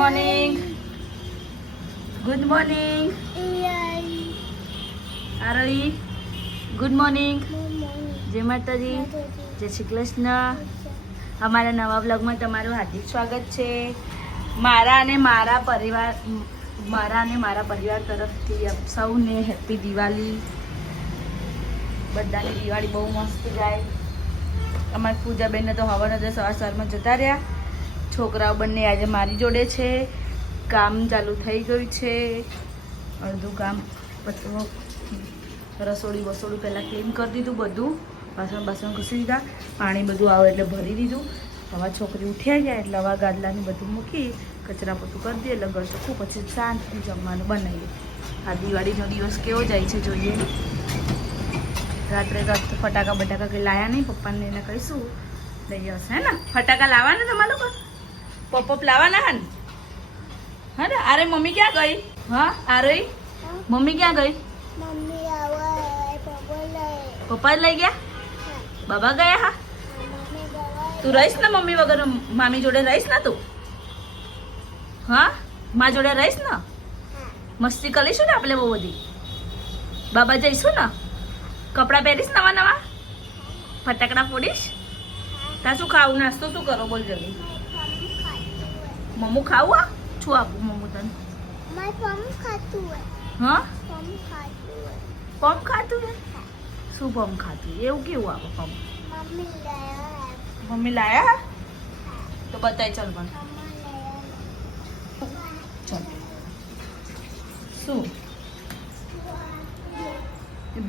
Morning. Good morning. Aarvi good morning. જય માતાજી, જય શ્રી કૃષ્ણ. અમારા નવા બ્લોગમાં તમારું હાર્દિક સ્વાગત છે. મારા અને મારા પરિવાર તરફથી સૌને હેપી દિવાળી. બધાની દિવાળી બહુ મસ્ત જાય. અમારી પૂજાબેનને તો હવાના સવારમાં જતા રહ્યા. છોકરાઓ બંને આજે મારી જોડે છે. કામ ચાલુ થઈ ગયું છે. અડધું કામ પછી રસોડું પહેલાં ક્લીન કરી દીધું. બધું વાસણ ઘસી દીધા. પાણી બધું આવે એટલે ભરી દીધું. હવે છોકરી ઉઠ્યા ગયા એટલે હવે ગાદલાનું બધું મૂકી કચરા પોતું કરી દઈએ એટલે ઘર ચોખ્ખું. પછી શાંતિથી જમવાનું બનાવીએ. આ દિવાળીનો દિવસ કેવો જાય છે જોઈએ. રાત્રે ફટાકા બટાકા કંઈ લાયા નહીં. પપ્પાને એને કહીશું લઈ આવશે. હે ને ફટાકા લાવવાના તમારા લોકો? પોપ લાવવાના હે ને? હા ને. અરે મમ્મી ક્યાં ગઈ? હા અરે મમ્મી ક્યાં ગઈ? પપ્પા લઈ ગયા? બાબા ગયા? હા તું રહીશ ને મમ્મી વગર? મામી જોડે રહીશ ને તું? હા મા જોડે રહીશ ને? મસ્તી કરીશું ને આપણે બહુ બધી? બાબા જઈશું ને? કપડાં પહેરીશ નવા નવા? ફટાકડા ફોડીશ? ત્યાં શું ખાવું? નાસ્તો શું કરો બોલ જલ્દી? મમ્મું ખાવું? આ શું આપું મમ્મું તને? હા પમ ખાતું હે? શું પમ ખાતું? એવું કેવું આપો પમ? મમ્મી લાયા? તો બતાય ચાલ મને. ચાલ શું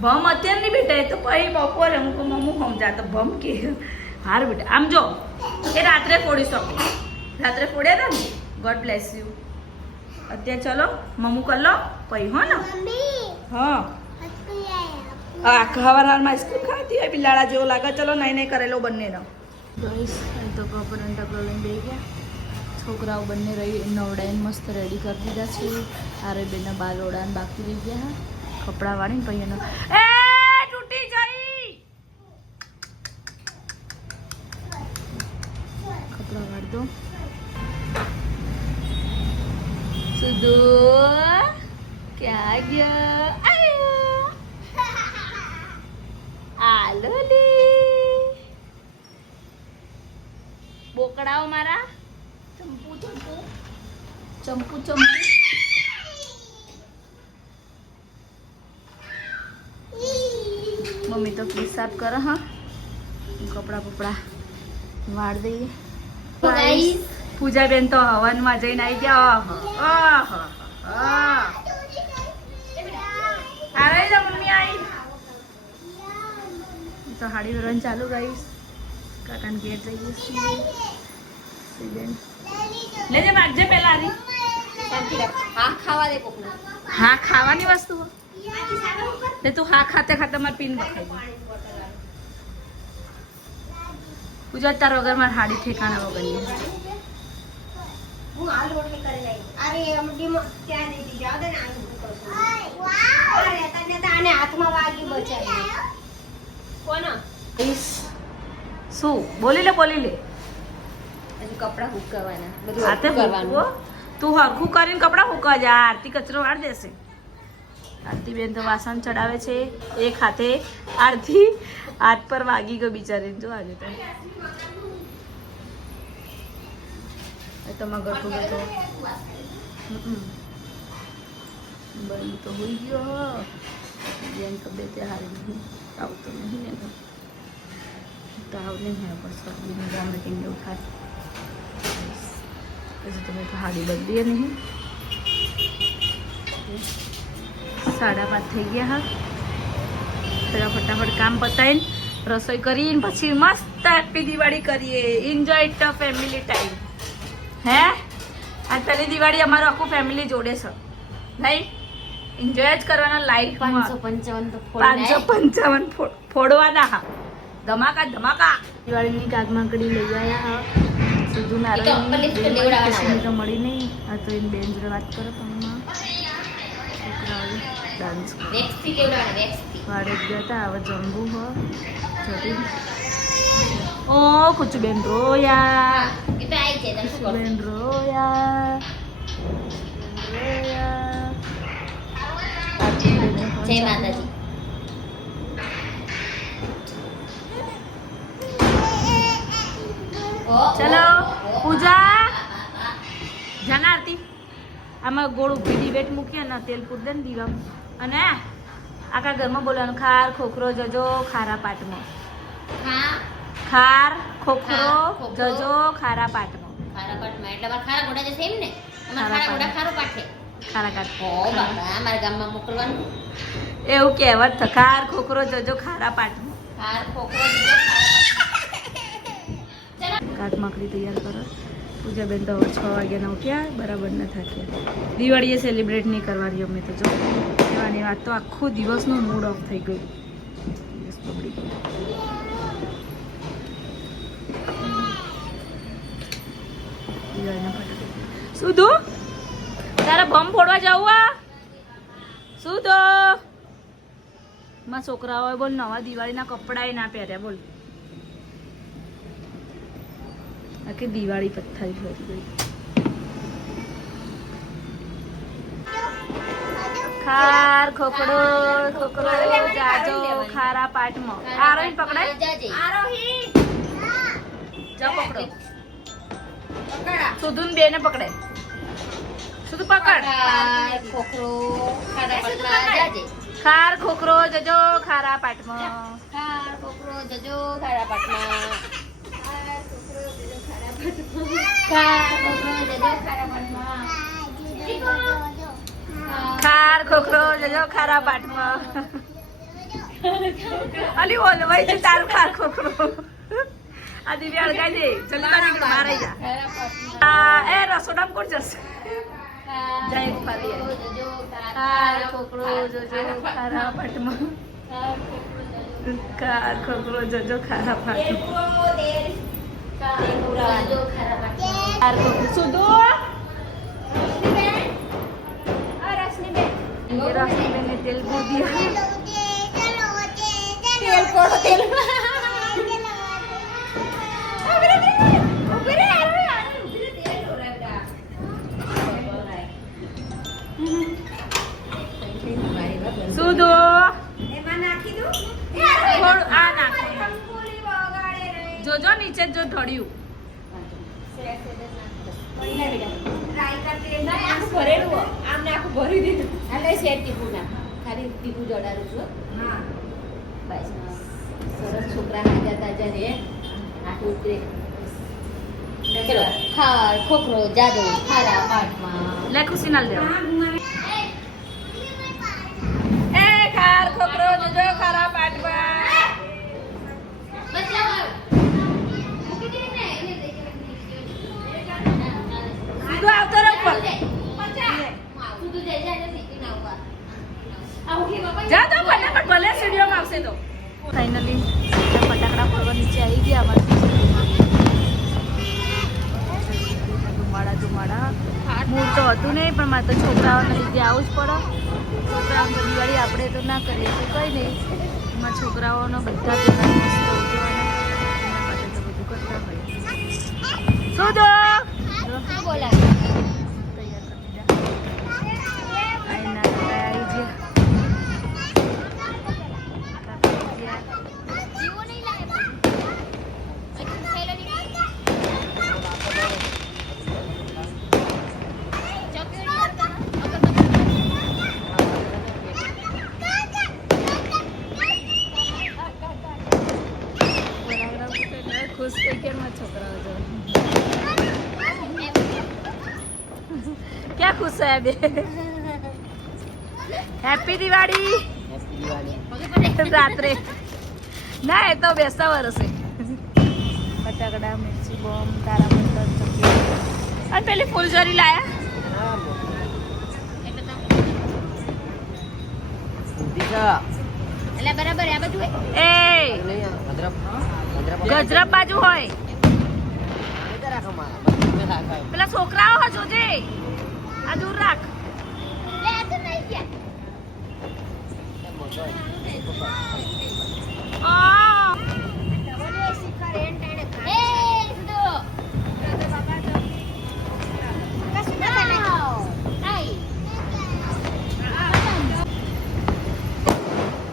ભમ અત્યારે નહીં બેટા. એ તો પછી બપોરે હું મમ્મું સમજા તો ભમ કે હાર બેટા. આમ જો એ રાત્રે ફોડી શકો. રાત્રે ફોડ્યા હતા ને. God bless you. અત્યારે ચલો મમ્મું કર લો પછી. હો ને? હા આખા હવારમાં આઈસ્ક્રીમ ખાતી હોય બિલાડા જેવો લાગે. ચલો નહીં કરેલો બંનેનો. બસ તો કપડાં ટકડો લઈને બેસી ગયા. છોકરાઓ બંને નવડાઈને મસ્ત રેડી કરી દીધા છે. આરે બેના બાલ ઓડાને બાકી રહી ગયા. કપડાં વાળીને પછી એનો એ તૂટી જઈ. કપડાં વાળ દો. સુધુ ક્યાં ગયો? આયો આલો લે બોકડાઓ મારા. ચંપુ મમ્મી તો પ્લીઝ સાફ કરે. હા કપડા બપડા વાળ દઈએ. પૂજાબેન તો હવનમાં જઈને આવી ગયા. મમ્મી આવી તો હાડી વરણ ચાલુ ગાઈશ. કાકાને ઘેર જઈએ છીએ. લેજે વાગજે પેલા આરી. હા ખાવા દે કોકને. હા ખાવાની વસ્તુ તે તું હા ખાતે ખાતે મારે પીન બખાઈ. પૂજા તાર વગર મારે હાડી ઠેકાણા વગર હું હાલ રોટલી કરી લઈ. અરે એમડી ક્યાં દીધી જાવ દે ને. અરે તને તો આને હાથમાં વાગી બચાવી. કોણ શું બોલી લે હજુ કપડાં હુકવાના બધું હાથે કરવાનું. તું હરખું કરીને કપડાં હુકવા જા. આરતી કચરો વાળ દેશે. આરતી બેન તો વાસણ ચડાવે છે એક હાથે. આરતી હાથ પર વાગી ગયો બિચારીને. જો આજે તો તમારા ગઠું ગઠો બંધ તો હોઈ ગયો. બેન તબિયત હારી નહીં. આવતો નહીં ને તાવ નહીં હોય પણ શરદીને વોમિટિંગ એવું થાય. પછી તમે તો હાડી બદલીએ નહીં. 5:30 થઈ ગયા. હા પેલા ફટાફટ કામ પતાવીને રસોઈ કરીને પછી મસ્ત હેપી દિવાળી કરીએ. Enjoy the family time. હે આ પેલી દિવાળી અમારું આખું ફેમિલી જોડે છે નહીં? એન્જોય જ કરવાના. લાઈફ 555 ફોડવાના. હા ધમાકા ધમાકા. દિવાળીની કાગમાંકડી લઈ આવ્યા. હા સીધું નારાયણ તો મળી નહીં. આ તો એની બેન જોડે વાત કરો. પણ છોકરાઓ ડાન્સ વાડે જ ગયા હતા. હવે જમવું હો જતી. ઓ કુચુબેન રોયા. બેન રોયા. આરતી આમાં ગોળ ઉભી ડિબેટ મૂકીએ ને તેલ પૂર દે ને દીવા અને આખા ઘરમાં બોલવાનું ખાર ખોખરો જજો ખારા પાટમાં ખાર ખોખરો જજો ખારા પાટમાં એટલે અમારા ખારા ઘોડા જશે એમ ને અમારા ખારા ઘોડા ખારો પાઠે ખારા કાટ ઓ બાબા અમારા ગામમાં મોકલવાનું એવું કહેવત છે ખાર ખોખરો જજો ખારા પાટમાં ખાર ખોખરો જજો કાટ માખડી તૈયાર કરો પૂજાબેન તો 6 વાગ્યાના ઉઠ્યા બરાબર ન થાક્યા દિવાળીએ સેલિબ્રેટ નહીં કરવાની અમે તો જો કહેવાની વાત તો આખો દિવસનો મૂડ ઓફ થઈ ગયો દિવસ બગડી ગયો દિવાળીના ફટાકડા સુધુ તારા બમ ફોડવા જવું આ સુધુ માં છોકરાઓએ બોલ નવા દિવાળીના કપડાએ ના પહેર્યા બોલ આખી દિવાળી પથ્થારી ફરી ગઈ ખાર ખોખડો ખોખરો જાજો ખારા પાટમાં આરોહી પકડાય આરોહી જા પકડો સુધુન બેને પકડે સુધુ પકડ ખોખરો ખારા પાટમાં જાજે ખાર ખોખરો જજો ખારા પાટમાં ખાર ખોખરો જજો ખારા પાટમાં ખાર ખોખરો જજો ખારા પાટમાં અલી ઓલવાઈ છે તારું ખાર ખોખરો આ દિવ્યા અળગાઈ દે જલ્દી તારી મારાઈ જા એ રસોડામ કોણ જશે જય ફરી ખાર ખોખરો જજો ખારા પાટમાં ખાર ખોખરો જજો ખારા પાટમાં સુધુ रश्मि ने तेल पूर दिया तेल कोड़ो तेल सुधो आ नाखी जो नीचे जो ढोड़िયું સરસ છોકરા હાજા તાજા રે આટલું ઉતરે ચલો ખાર ખોખરો જાદો ખારા પાટમાં લે ખુશી ના લેવા એ ખાર ખોખરો જજો ખારા પાટમાં તું આવતો રહો જા તો ફટાફટ ભલે સ્ટુડિયોમાં આવશે તો ફાઇનલી ફટાકડા ફોડવા નીચે આવી ગયા અમારે ધુમાડા મૂળ તો હતું નહીં પણ મારે તો છોકરાઓને લીધે આવું જ પડે છોકરાઓને તો દિવાળી આપણે તો ના કરીએ તો કંઈ નહીં એમાં છોકરાઓનો બધા તહેવાર મસ્ત ઉજવવાના એના માટે તો બધું કરતા હોય શું તો બોલાવે ખુશ થઈ ગયા છોકરાઓ જો ક્યાં ખુશ છે બે હેપી દિવાળી રાત્રે ના એ તો બેસતા વર્ષે ફટાકડા મિર્ચી બોમ્બ તારા મંતર ચકી અને પેલી ફૂલઝરી લાયા એટલે બરાબર આ બધું એ ગજરાબ બાજુ હોય પેલા છોકરાઓ હજુ જે આ દૂર રાખ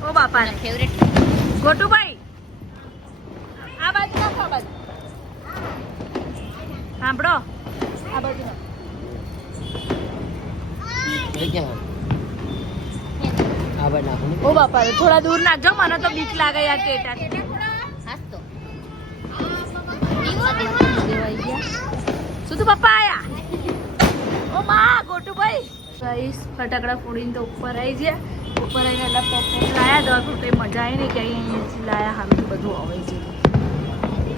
ઓ બાપા ફેવરેટ ગોટુભાઈ આ બાજુ નાખો આ બાજુ સાંભળો આ બાજુ નાખો ઓ બાપા થોડા દૂર નાખજો, મને તો બીક લાગે યાર ટેટા. હાસ તો શું તું પપ્પા આયા? ઓ માં ગોટુભાઈ ગાઈસ ફટાકડા ફોડીને તો ઉપર આવી ગયા. ઉપર આવીને એટલે પોપકોર્ન લાયા તો કંઈ મજા આવી નહીં કે અહીંયાથી લાયા સારું બધું આવે છે.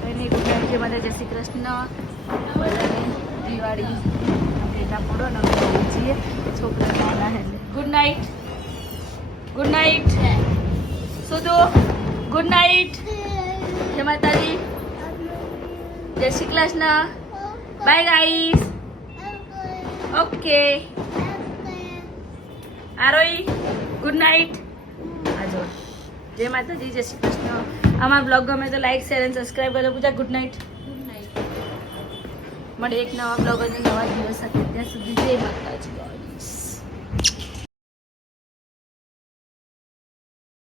કંઈ નહીં ગુડ નાઇટ મને જય શ્રી કૃષ્ણ બધાને દિવાળી ટેટા ફોડો ને અમે જઈએ છીએ છોકરા નાના એટલે ગુડ નાઇટ. ગુડ નાઇટ સુધુ. Good night. જય માતાજી. જય Shri Krishna. Bye guys. Okay આરોઈ ગુડ નાઇટ. આજો જય માતાજી. જય શ્રી કૃષ્ણ. અમારા બ્લોગ ગમે તો લાઈક શેર અને સબસ્ક્રાઈબ કરો. પૂજા ગુડ નાઇટ. મળે એક નવા બ્લોગ અને નવા દિવસ સાથે. ત્યાં સુધી જય માતાજી.